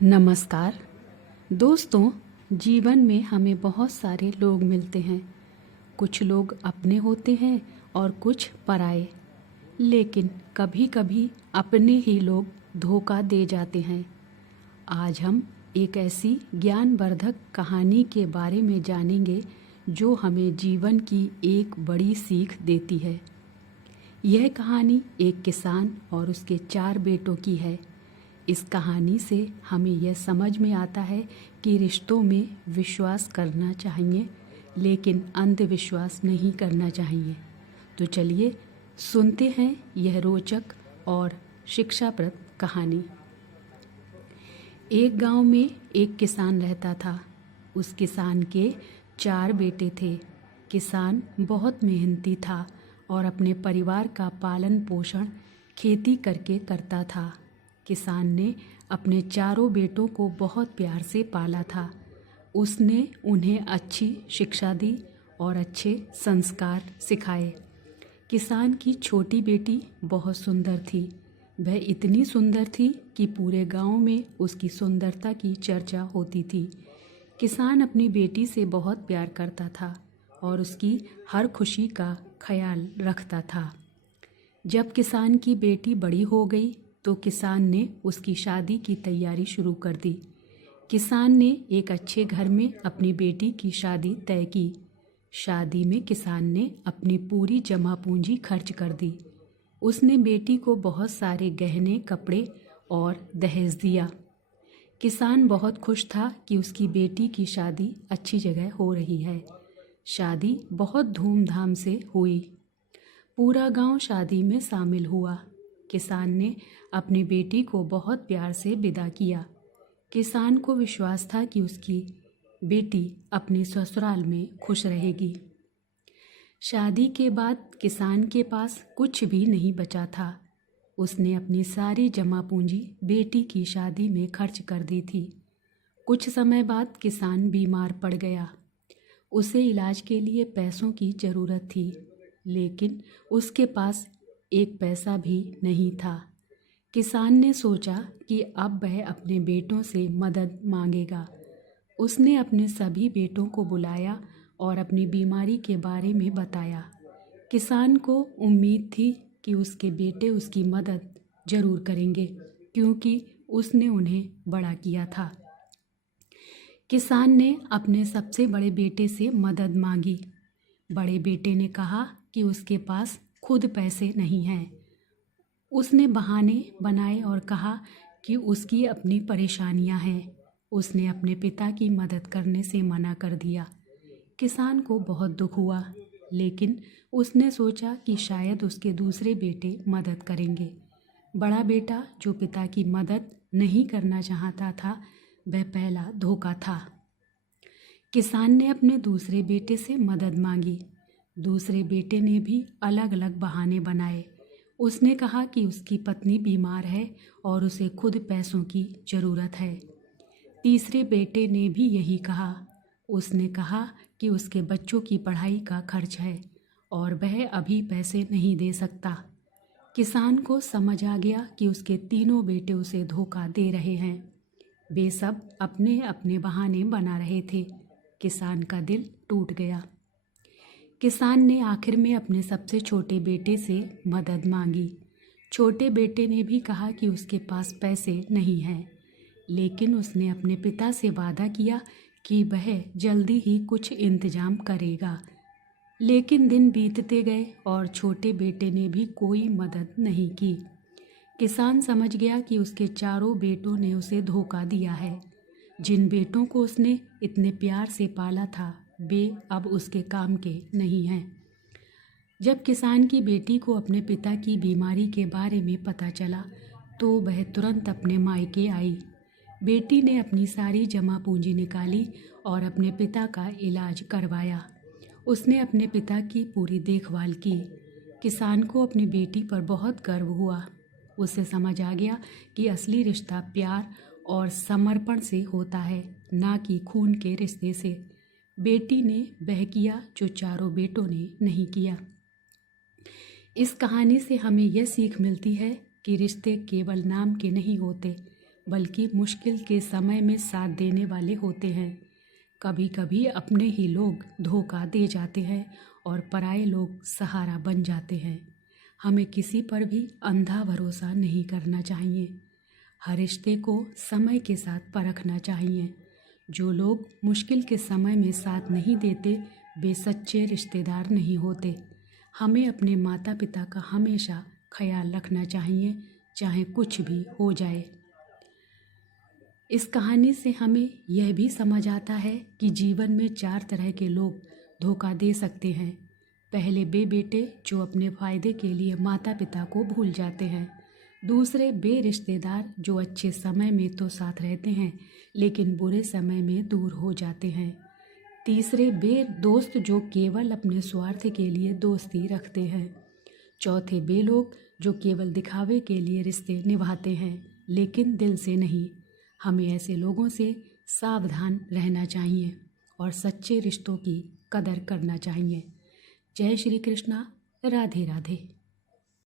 नमस्कार दोस्तों। जीवन में हमें बहुत सारे लोग मिलते हैं। कुछ लोग अपने होते हैं और कुछ पराए, लेकिन कभी कभी अपने ही लोग धोखा दे जाते हैं। आज हम एक ऐसी ज्ञानवर्धक कहानी के बारे में जानेंगे जो हमें जीवन की एक बड़ी सीख देती है। यह कहानी एक किसान और उसके 4 बेटों की है। इस कहानी से हमें यह समझ में आता है कि रिश्तों में विश्वास करना चाहिए, लेकिन अंधविश्वास नहीं करना चाहिए। तो चलिए सुनते हैं यह रोचक और शिक्षाप्रद कहानी। एक गांव में एक किसान रहता था। उस किसान के 4 बेटे थे। किसान बहुत मेहनती था और अपने परिवार का पालन पोषण खेती करके करता था। किसान ने अपने 4 बेटों को बहुत प्यार से पाला था। उसने उन्हें अच्छी शिक्षा दी और अच्छे संस्कार सिखाए। किसान की छोटी बेटी बहुत सुंदर थी। वह इतनी सुंदर थी कि पूरे गांव में उसकी सुंदरता की चर्चा होती थी। किसान अपनी बेटी से बहुत प्यार करता था और उसकी हर खुशी का ख्याल रखता था। जब किसान की बेटी बड़ी हो गई तो किसान ने उसकी शादी की तैयारी शुरू कर दी। किसान ने एक अच्छे घर में अपनी बेटी की शादी तय की। शादी में किसान ने अपनी पूरी जमा पूंजी खर्च कर दी। उसने बेटी को बहुत सारे गहने, कपड़े और दहेज दिया। किसान बहुत खुश था कि उसकी बेटी की शादी अच्छी जगह हो रही है। शादी बहुत धूमधाम से हुई। पूरा गांव शादी में शामिल हुआ। किसान ने अपनी बेटी को बहुत प्यार से विदा किया। किसान को विश्वास था कि उसकी बेटी अपने ससुराल में खुश रहेगी। शादी के बाद किसान के पास कुछ भी नहीं बचा था। उसने अपनी सारी जमा पूंजी बेटी की शादी में खर्च कर दी थी। कुछ समय बाद किसान बीमार पड़ गया। उसे इलाज के लिए पैसों की ज़रूरत थी, लेकिन उसके पास एक पैसा भी नहीं था। किसान ने सोचा कि अब वह अपने बेटों से मदद मांगेगा। उसने अपने सभी बेटों को बुलाया और अपनी बीमारी के बारे में बताया। किसान को उम्मीद थी कि उसके बेटे उसकी मदद जरूर करेंगे, क्योंकि उसने उन्हें बड़ा किया था। किसान ने अपने सबसे बड़े बेटे से मदद मांगी। बड़े बेटे ने कहा कि उसके पास खुद पैसे नहीं हैं। उसने बहाने बनाए और कहा कि उसकी अपनी परेशानियां हैं। उसने अपने पिता की मदद करने से मना कर दिया। किसान को बहुत दुख हुआ, लेकिन उसने सोचा कि शायद उसके दूसरे बेटे मदद करेंगे। बड़ा बेटा, जो पिता की मदद नहीं करना चाहता था, वह पहला धोखा था। किसान ने अपने दूसरे बेटे से मदद मांगी। दूसरे बेटे ने भी अलग अलग बहाने बनाए। उसने कहा कि उसकी पत्नी बीमार है और उसे खुद पैसों की ज़रूरत है। तीसरे बेटे ने भी यही कहा। उसने कहा कि उसके बच्चों की पढ़ाई का खर्च है और वह अभी पैसे नहीं दे सकता। किसान को समझ आ गया कि उसके तीनों बेटे उसे धोखा दे रहे हैं। वे सब अपने अपने बहाने बना रहे थे। किसान का दिल टूट गया। किसान ने आखिर में अपने सबसे छोटे बेटे से मदद मांगी। छोटे बेटे ने भी कहा कि उसके पास पैसे नहीं हैं, लेकिन उसने अपने पिता से वादा किया कि वह जल्दी ही कुछ इंतजाम करेगा। लेकिन दिन बीतते गए और छोटे बेटे ने भी कोई मदद नहीं की। किसान समझ गया कि उसके 4 बेटों ने उसे धोखा दिया है। जिन बेटों को उसने इतने प्यार से पाला था, वे अब उसके काम के नहीं हैं। जब किसान की बेटी को अपने पिता की बीमारी के बारे में पता चला तो वह तुरंत अपने मायके आई। बेटी ने अपनी सारी जमा पूंजी निकाली और अपने पिता का इलाज करवाया। उसने अपने पिता की पूरी देखभाल की। किसान को अपनी बेटी पर बहुत गर्व हुआ। उसे समझ आ गया कि असली रिश्ता प्यार और समर्पण से होता है, ना कि खून के रिश्ते से। बेटी ने वह किया जो 4 बेटों ने नहीं किया। इस कहानी से हमें यह सीख मिलती है कि रिश्ते केवल नाम के नहीं होते, बल्कि मुश्किल के समय में साथ देने वाले होते हैं। कभी कभी अपने ही लोग धोखा दे जाते हैं और पराये लोग सहारा बन जाते हैं। हमें किसी पर भी अंधा भरोसा नहीं करना चाहिए। हर रिश्ते को समय के साथ परखना चाहिए। जो लोग मुश्किल के समय में साथ नहीं देते वे सच्चे रिश्तेदार नहीं होते। हमें अपने माता पिता का हमेशा ख्याल रखना चाहिए, चाहे कुछ भी हो जाए। इस कहानी से हमें यह भी समझ आता है कि जीवन में 4 तरह के लोग धोखा दे सकते हैं। पहले वे बेटे जो अपने फ़ायदे के लिए माता पिता को भूल जाते हैं। दूसरे वे रिश्तेदार जो अच्छे समय में तो साथ रहते हैं लेकिन बुरे समय में दूर हो जाते हैं। तीसरे वे दोस्त जो केवल अपने स्वार्थ के लिए दोस्ती रखते हैं। चौथे वे लोग जो केवल दिखावे के लिए रिश्ते निभाते हैं लेकिन दिल से नहीं। हमें ऐसे लोगों से सावधान रहना चाहिए और सच्चे रिश्तों की कदर करना चाहिए। जय श्री कृष्णा। राधे राधे।